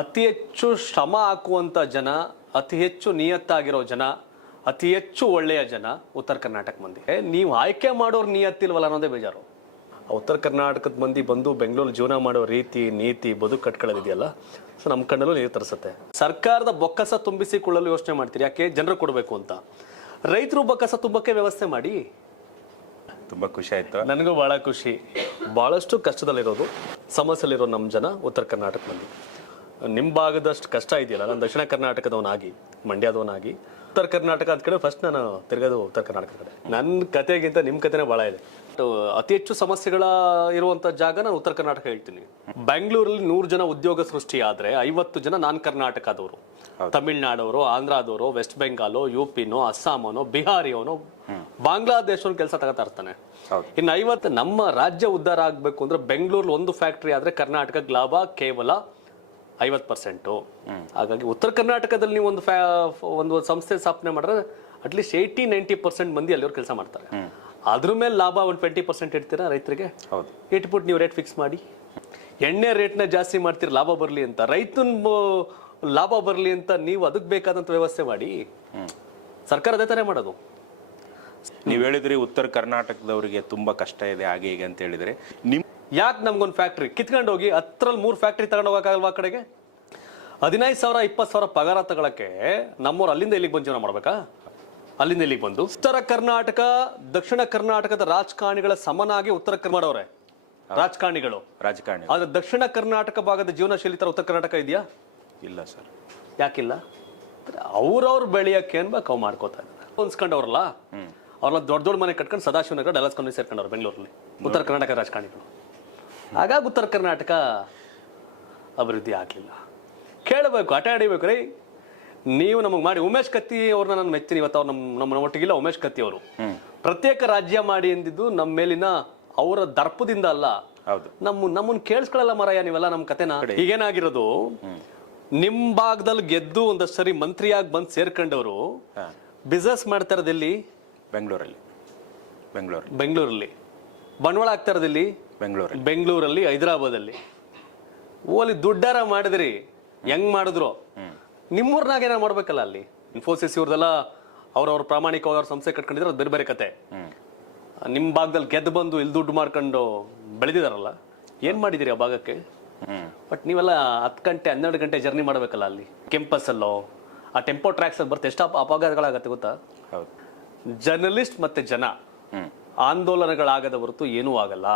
ಅತಿ ಹೆಚ್ಚು ಶ್ರಮ ಹಾಕುವಂಥ ಜನ, ಅತಿ ಹೆಚ್ಚು ನಿಯತ್ತಾಗಿರೋ ಜನ, ಅತಿ ಹೆಚ್ಚು ಒಳ್ಳೆಯ ಜನ ಉತ್ತರ ಕರ್ನಾಟಕ ಮಂದಿ. ನೀವು ಆಯ್ಕೆ ಮಾಡೋರು ನಿಯತ್ತಿಲ್ವಲ್ಲ ಅನ್ನೋದೇ ಬೇಜಾರು. ಉತ್ತರ ಕರ್ನಾಟಕದ ಮಂದಿ ಬಂದು ಬೆಂಗಳೂರು ಜೀವನ ಮಾಡೋ ರೀತಿ, ನೀತಿ, ಬದುಕು ಕಟ್ಕೊಳ್ಳೋದಿದೆಯಲ್ಲ, ಸೊ ನಮ್ಮ ಕಣ್ಣಲ್ಲೂ ನೀರು ತರಿಸುತ್ತೆ. ಸರ್ಕಾರದ ಬೊಕ್ಕಸ ತುಂಬಿಸಿಕೊಳ್ಳಲು ಯೋಚನೆ ಮಾಡ್ತೀರಿ, ಯಾಕೆ ಜನರು ಕೊಡಬೇಕು ಅಂತ. ರೈತರು ಬೊಕ್ಕಸ ತುಂಬಕ್ಕೆ ವ್ಯವಸ್ಥೆ ಮಾಡಿ. ತುಂಬ ಖುಷಿ ಆಯಿತು. ನನಗೂ ಭಾಳ ಖುಷಿ. ಭಾಳಷ್ಟು ಕಷ್ಟದಲ್ಲಿರೋದು, ಸಮಸ್ಯೆಲಿರೋ ನಮ್ಮ ಜನ ಉತ್ತರ ಕರ್ನಾಟಕ ಮಂದಿ. ನಿಮ್ಮ ಭಾಗದಷ್ಟು ಕಷ್ಟ ಇದೆಯಲ್ಲ, ನಾನು ದಕ್ಷಿಣ ಕರ್ನಾಟಕದವನಾಗಿ, ಮಂಡ್ಯದವನಾಗಿ ಉತ್ತರ ಕರ್ನಾಟಕ ಅಂತ ಕಡೆ ಫಸ್ಟ್ ನಾನು ತಿರ್ಗೋದು ಉತ್ತರ ಕರ್ನಾಟಕ ಕಡೆ. ನನ್ನ ಕತೆಗಿಂತ ನಿಮ್ಮ ಕತೆನೇ ಭಾಳ ಇದೆ. ಅತಿ ಹೆಚ್ಚು ಸಮಸ್ಯೆಗಳ ಇರುವಂಥ ಜಾಗ ನಾನು ಉತ್ತರ ಕರ್ನಾಟಕ ಹೇಳ್ತೀನಿ. ಬೆಂಗಳೂರಲ್ಲಿ 100 ಜನ ಉದ್ಯೋಗ ಸೃಷ್ಟಿ ಆದರೆ 50 ಜನ ನಾನ್ ಕರ್ನಾಟಕದವರು, ತಮಿಳ್ನಾಡವರು, ಆಂಧ್ರದವರು, ವೆಸ್ಟ್ ಬೆಂಗಾಲು, UPನೋ, ಅಸ್ಸಾಮನೋ, ಬಿಹಾರಿಯವನೋ, ಬಾಂಗ್ಲಾದೇಶವನ್ನು ಕೆಲಸ ತಗೋತಾ ಇರ್ತಾನೆ. ಇನ್ನು 50 ನಮ್ಮ ರಾಜ್ಯ ಉದ್ಧಾರ ಆಗಬೇಕು ಅಂದ್ರೆ ಬೆಂಗಳೂರಲ್ಲಿ ಒಂದು ಫ್ಯಾಕ್ಟ್ರಿ ಆದರೆ ಕರ್ನಾಟಕಕ್ಕೆ ಲಾಭ ಕೇವಲ 50%. ಹಾಗಾಗಿ ಉತ್ತರ ಕರ್ನಾಟಕದಲ್ಲಿ ನೀವು ಒಂದು ಸಂಸ್ಥೆ ಸ್ಥಾಪನೆ ಮಾಡಿದ್ರೆ ಅಟ್ಲೀಸ್ಟ್ 80-90% ಮಂದಿ ಅಲ್ಲಿಯವ್ರು ಕೆಲಸ ಮಾಡ್ತಾರೆ. ಅದ್ರ ಮೇಲೆ ಲಾಭ ಒಂದು 20% ಇಡ್ತೀರಾ ರೈತರಿಗೆ. ಇಟ್ಬಿಟ್ಟು ನೀವು ರೇಟ್ ಫಿಕ್ಸ್ ಮಾಡಿ. ಎಣ್ಣೆ ರೇಟ್ನ ಜಾಸ್ತಿ ಮಾಡ್ತೀರಿ ಲಾಭ ಬರಲಿ ಅಂತ, ರೈತನ ಲಾಭ ಬರಲಿ ಅಂತ ನೀವು ಅದಕ್ಕೆ ಬೇಕಾದಂಥ ವ್ಯವಸ್ಥೆ ಮಾಡಿ. ಸರ್ಕಾರ ಅದೇ ಥರ ಮಾಡೋದು. ನೀವು ಹೇಳಿದ್ರಿ ಉತ್ತರ ಕರ್ನಾಟಕದವರಿಗೆ ತುಂಬ ಕಷ್ಟ ಇದೆ ಹಾಗೆ ಹೀಗೆ ಅಂತ ಹೇಳಿದ್ರೆ, ಯಾಕೆ ನಮ್ಗೊಂದು ಫ್ಯಾಕ್ಟ್ರಿ ಕಿತ್ಕೊಂಡು ಹೋಗಿ 10ರಲ್ಲಿ 3 ಫ್ಯಾಕ್ಟ್ರಿ ತಗೊಂಡು ಹೋಗೋಕ್ಕಾಗಲ್ವಾ? ಆ ಕಡೆಗೆ 15,000 20,000 ಪಗಾರ ತಗೊಳಕ್ಕೆ ನಮ್ಮವ್ರು ಅಲ್ಲಿಂದ ಇಲ್ಲಿಗೆ ಬಂದು ಜೀವನ ಮಾಡ್ಬೇಕಾ? ಅಲ್ಲಿಂದ ಇಲ್ಲಿಗೆ ಬಂದು ಉತ್ತರ ಕರ್ನಾಟಕ ದಕ್ಷಿಣ ಕರ್ನಾಟಕದ ರಾಜಕಾರಣಿಗಳ ಸಮನಾಗಿ ಉತ್ತರ ಮಾಡೋರೆ ರಾಜಕಾರಣಿಗಳು. ಆದ್ರೆ ದಕ್ಷಿಣ ಕರ್ನಾಟಕ ಭಾಗದ ಜೀವನ ಶೈಲಿ ತರ ಉತ್ತರ ಕರ್ನಾಟಕ ಇದೆಯಾ? ಇಲ್ಲ ಸರ್. ಯಾಕಿಲ್ಲ? ಅವ್ರವ್ರು ಬೆಳೆಯಕ್ಕೆ ಅನ್ಬೇಕು ಅವ್ ಮಾಡ್ಕೋತಾ ಇದ್ದಾರೆ. ಹೊಂದ್ಸ್ಕೊಂಡವ್ರಲ್ಲ, ಅವ್ರನ್ನ ದೊಡ್ಡ ಮನೆ ಕಟ್ಕೊಂಡು ಸದಾಶಿವನಗರ ಡಲಸ್ ಕಾಲೋನಿ ಸೇರ್ಕೊಂಡವ್ರು ಬೆಂಗಳೂರಲ್ಲಿ ಉತ್ತರ ಕರ್ನಾಟಕ ರಾಜಕಾರಣಿಗಳು. ಹಾಗಾಗಿ ಉತ್ತರ ಕರ್ನಾಟಕ ಅಭಿವೃದ್ಧಿ ಆಗ್ಲಿಲ್ಲ. ಕೇಳಬೇಕು, ಆಟ ಆಡಿಬೇಕು ರೀ. ನೀವು ನಮಗೆ ಮಾಡಿ ಉಮೇಶ್ ಕತ್ತಿ ಅವ್ರನ್ನ ನಾನು ಮೆಚ್ತೀನಿ. ಇವತ್ತು ಅವ್ರು ನಮ್ಮ ಒಟ್ಟಿಗಿಲ್ಲ. ಉಮೇಶ್ ಕತ್ತಿ ಅವರು ಪ್ರತ್ಯೇಕ ರಾಜ್ಯ ಮಾಡಿ ಎಂದಿದ್ದು ನಮ್ಮ ಮೇಲಿನ ಅವರ ದರ್ಪದಿಂದ ಅಲ್ಲ. ನಮ್ಮನ್ನ ಕೇಳಿಸ್ಕೊಳ್ಳಲ್ಲ ಮರಯ್ಯ ನೀವೆಲ್ಲ ನಮ್ಮ ಕತೆನ. ಈಗೇನಾಗಿರೋದು, ನಿಮ್ ಭಾಗದಲ್ಲಿ ಗೆದ್ದು ಒಂದಷ್ಟು ಸರಿ ಮಂತ್ರಿಯಾಗಿ ಬಂದು ಸೇರ್ಕೊಂಡವರು ಬಿಸ್ನೆಸ್ ಮಾಡ್ತಾ ಇರೋದಿಲ್ಲಿ ಬೆಂಗಳೂರಲ್ಲಿ ಬಂಡವಾಳ ಆಗ್ತಾ ಇರೋದಿಲ್ಲಿ ಬೆಂಗಳೂರಲ್ಲಿ, ಹೈದರಾಬಾದಲ್ಲಿ. ಓಲಿ ದುಡ್ಡಾರ ಮಾಡಿದ್ರಿ, ಹೆಂಗ್ ಮಾಡಿದ್ರು ನಿಮ್ಮೂರ್ನಾಗ ಏನಾರು ಮಾಡ್ಬೇಕಲ್ಲ. ಅಲ್ಲಿ ಇನ್ಫೋಸಿಸ್ ಇವ್ರದೆಲ್ಲ ಅವ್ರವ್ರ ಪ್ರಾಮಾಣಿಕವಾಗಿ ಅವ್ರ ಸಂಸ್ಥೆ ಕಟ್ಕೊಂಡಿದ್ರೆ ಅದು ಬೇರೆ ಬೇರೆ ಕತೆ. ನಿಮ್ಮ ಭಾಗದಲ್ಲಿ ಗೆದ್ದು ಬಂದು ಇಲ್ಲಿ ದುಡ್ಡು ಮಾಡ್ಕೊಂಡು ಬೆಳೆದಿದಾರಲ್ಲ, ಏನ್ ಮಾಡಿದಿರಿ ಆ ಭಾಗಕ್ಕೆ? ಬಟ್ ನೀವೆಲ್ಲ 10 ಗಂಟೆ 12 ಗಂಟೆ ಜರ್ನಿ ಮಾಡ್ಬೇಕಲ್ಲ. ಅಲ್ಲಿ ಕೆಂಪಸ್ ಅಲ್ಲೋ ಆ ಟೆಂಪೋ ಟ್ರ್ಯಾಕ್ಸ್ ಅಲ್ಲಿ ಬರ್ತಾ ಎಷ್ಟು ಅಪಘಾತಗಳಾಗತ್ತೆ ಗೊತ್ತಾ? ಜರ್ನಲಿಸ್ಟ್ ಮತ್ತೆ ಜನ ಆಂದೋಲನಗಳಾಗದ ಹೊರತು ಏನೂ ಆಗಲ್ಲ.